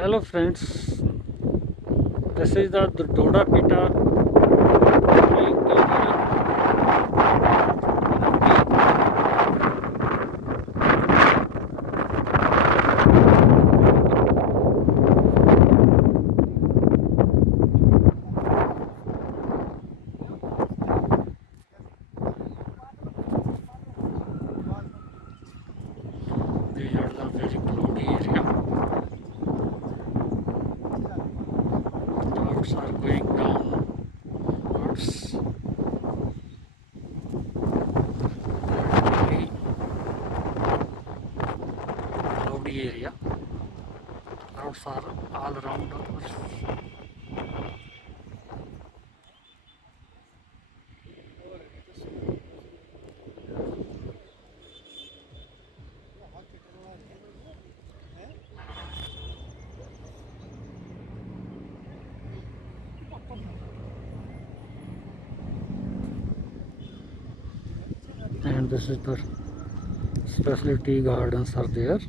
Hello friends, this is the Doddapetta Peak These are the very cloudy area. Clouds are going downwards. Very cloudy area. Clouds are all around us. And this is the especially tea gardens are there.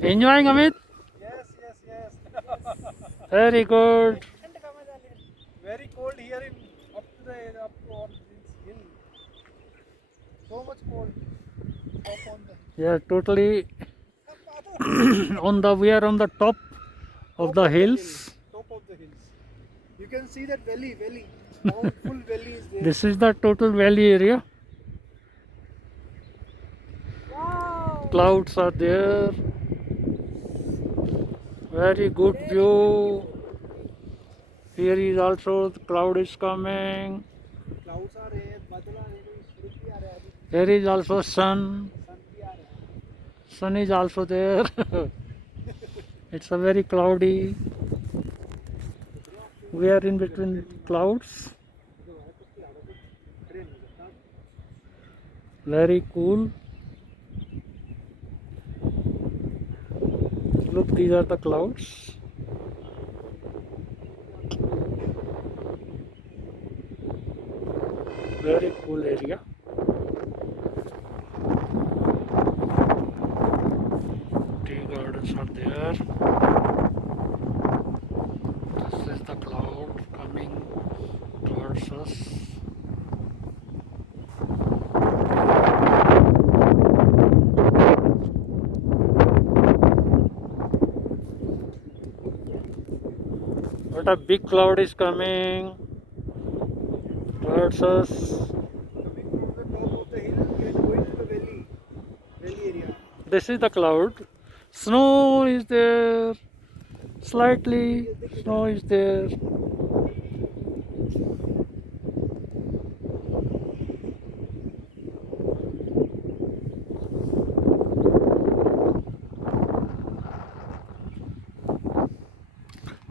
Enjoying, Amit? Yes. Very good. Very cold here in up on this hill. So much cold. Up on the Yeah, totally we are on the top of the hills. top of the hills. You can see that valley. Down full valley is there. This is the total valley area. Wow. Clouds are there. Very good view. Here is also the cloud is coming. Clouds are there. बादल आ रहे हैं. सूरज भी आ रहा है अभी. Here is also sun. Sun भी आ रहा है. Sun is also there. It's a very cloudy. We are in between clouds. Very cool. Look, these are the clouds. Very cool area. Tea gardens are there. This is the cloud coming towards us. What a big cloud is coming towards us. Coming from the top of the hill and going to the valley area. This is the cloud. Snow is there. Slightly snow is there.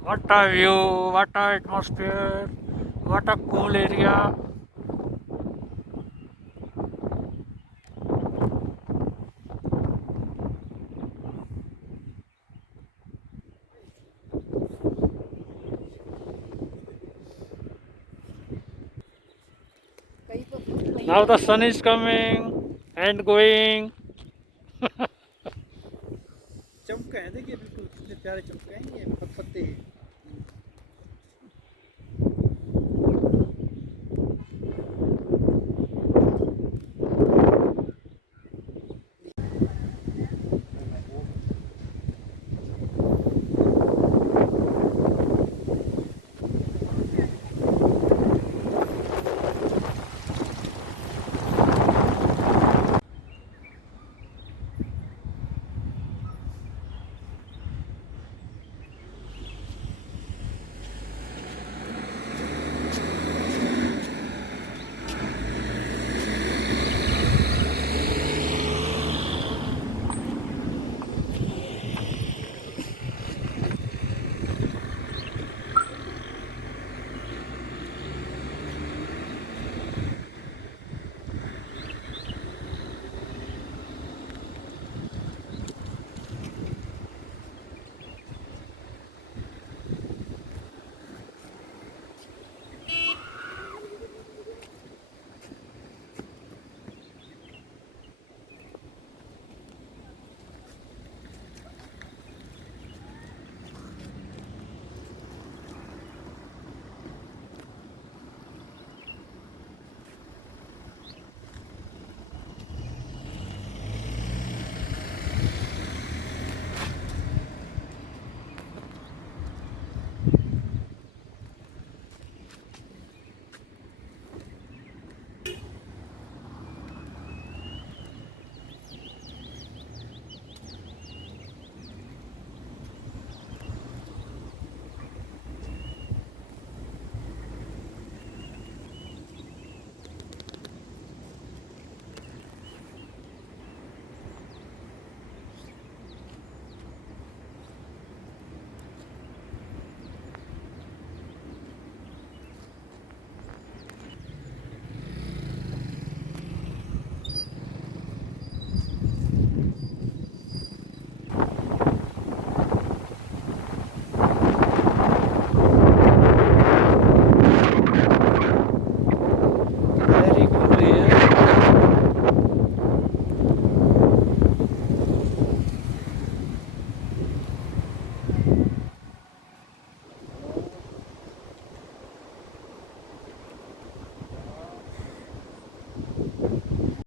What a view, what a atmosphere, what a cool area. Now the sun is coming and going. चमका है देखिए बिल्कुल कितने प्यारे चमके हैं ये पत्ते